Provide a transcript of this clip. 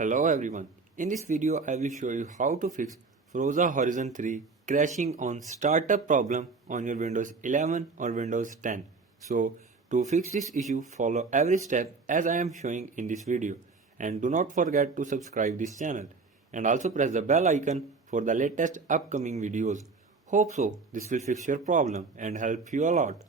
Hello everyone. In this video I will show you how to fix Froza Horizon 3 crashing on startup problem on your Windows 11 or Windows 10. So to fix this issue, follow every step as I am showing in this video, and do not forget to subscribe this channel and also press the bell icon for the latest upcoming videos. Hope so this will fix your problem and help you a lot.